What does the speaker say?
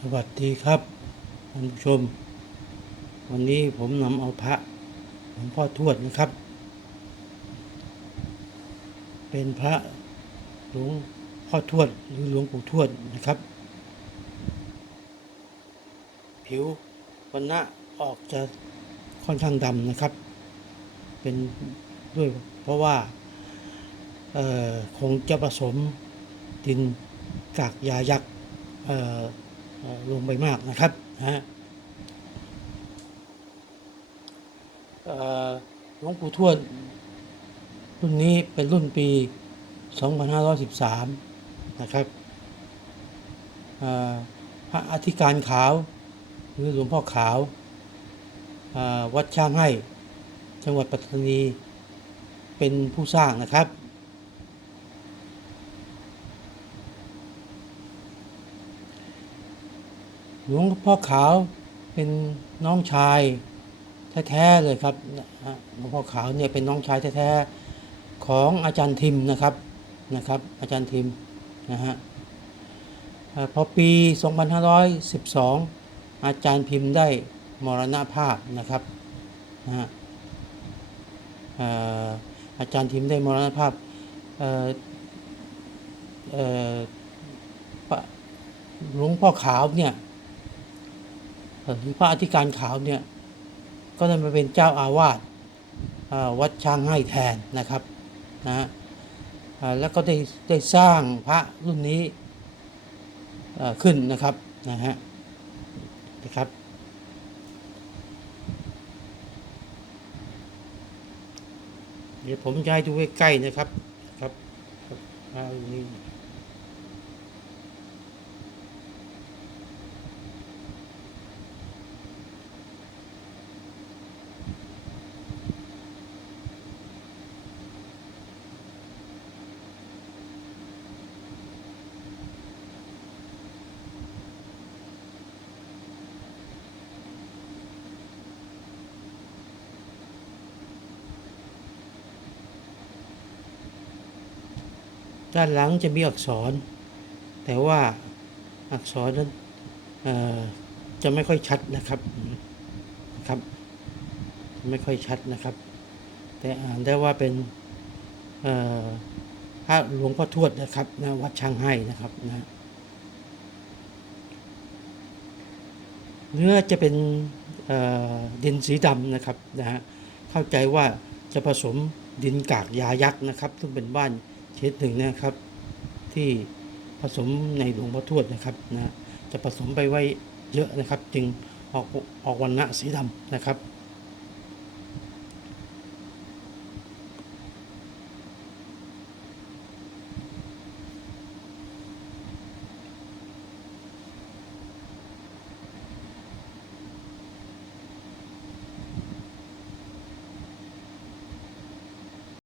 สวัสดีครับท่านผู้ชม วันนี้ผมนำเอาพระหลวงพ่อทวดนะครับ เป็นพระหลวงพ่อทวดหรือหลวงปู่ทวดนะครับ ผิววันณะออกจะค่อนข้างดำนะครับ เป็นด้วยเพราะว่าคงจะผสมดินกากยายักษ์ ลงไปมากนะครับฮะหลวงปู่ทวดรุ่นนี้เป็นรุ่นปี 2513 นะครับพระอธิการขาว หรือหลวงพ่อขาว วัดช่างให้ จังหวัดปัตตานี เป็นผู้สร้างนะครับ หลวงพ่อขาวเป็นน้องชายแท้ๆเลยครับหลวงพ่อขาวเนี่ยเป็นน้องชายแท้ๆของอาจารย์ทิมนะครับนะครับ อาจารย์ทิมนะฮะพอปี 2512 อาจารย์พิมพ์ได้มรณภาพนะครับนะฮะอาจารย์ทิมได้มรณภาพหลวงพ่อขาวเนี่ย หรือพระอธิการขาวเนี่ยก็ได้มาเป็นเจ้าอาวาสวัดช้างให้แทนนะครับนะแล้วก็ได้ได้สร้างพระรุ่นนี้ขึ้นนะครับนะฮะนะครับเดี๋ยวผมจะให้ดูใกล้ๆนะครับครับครับพระรุ่นนี้ ด้านหลังจะมีอักษร แต่ว่าอักษรนั้นจะไม่ค่อยชัดนะครับครับ ไม่ค่อยชัดนะครับ แต่อ่านได้ว่าเป็นพระหลวงพ่อทวดนะครับนะวัดช่างให้นะครับนะเนื้อจะเป็นดินสีดำนะครับนะฮะเข้าใจว่าจะผสมดินกากยายักษ์นะครับ ซึ่งเป็นบ้าน เชนิดหนึ่งนะครับ ที่ผสมในหลวงพ่อทวดนะครับนะจะผสมไปไว้เยอะนะครับ จึงออกออกวันณะสีดำนะครับ